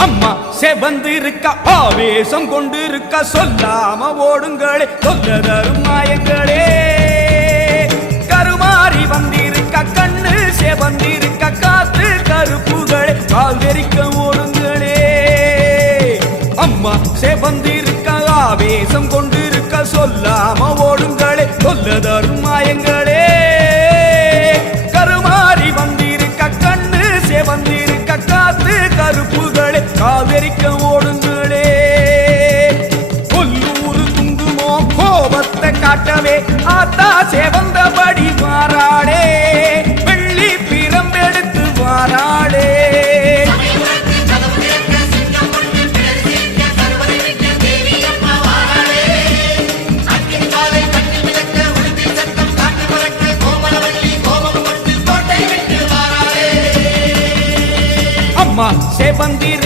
அம்மா செவந்திருக்க ஆவேசம் கொண்டிருக்க சொல்லாம ஓடுங்களே சொல்ல தரும் மாயங்களே கருமாறி வந்திருக்க கண்ணு செவந்திருக்க காத்து கருப்புகளே கால் வெறிக்க ஓடுங்களே அம்மா செவந்திருக்க ஆவேசம் கொண்டிருக்க சொல்லாம ஓடுங்களே சொல்ல தரும் மாயங்களே கருமாறி வந்திருக்க கண்ணு செவந்திருக்க காத்து கருப்புகளே காவிரிக்க ஓடுங்களே கொல்லூரு துங்குமோ கோபத்தை காட்டவே ஆத்தா செவந்தபடி வாராளே வெள்ளி பிரம்பெடுத்து வாராளே அம்மா செவந்திரு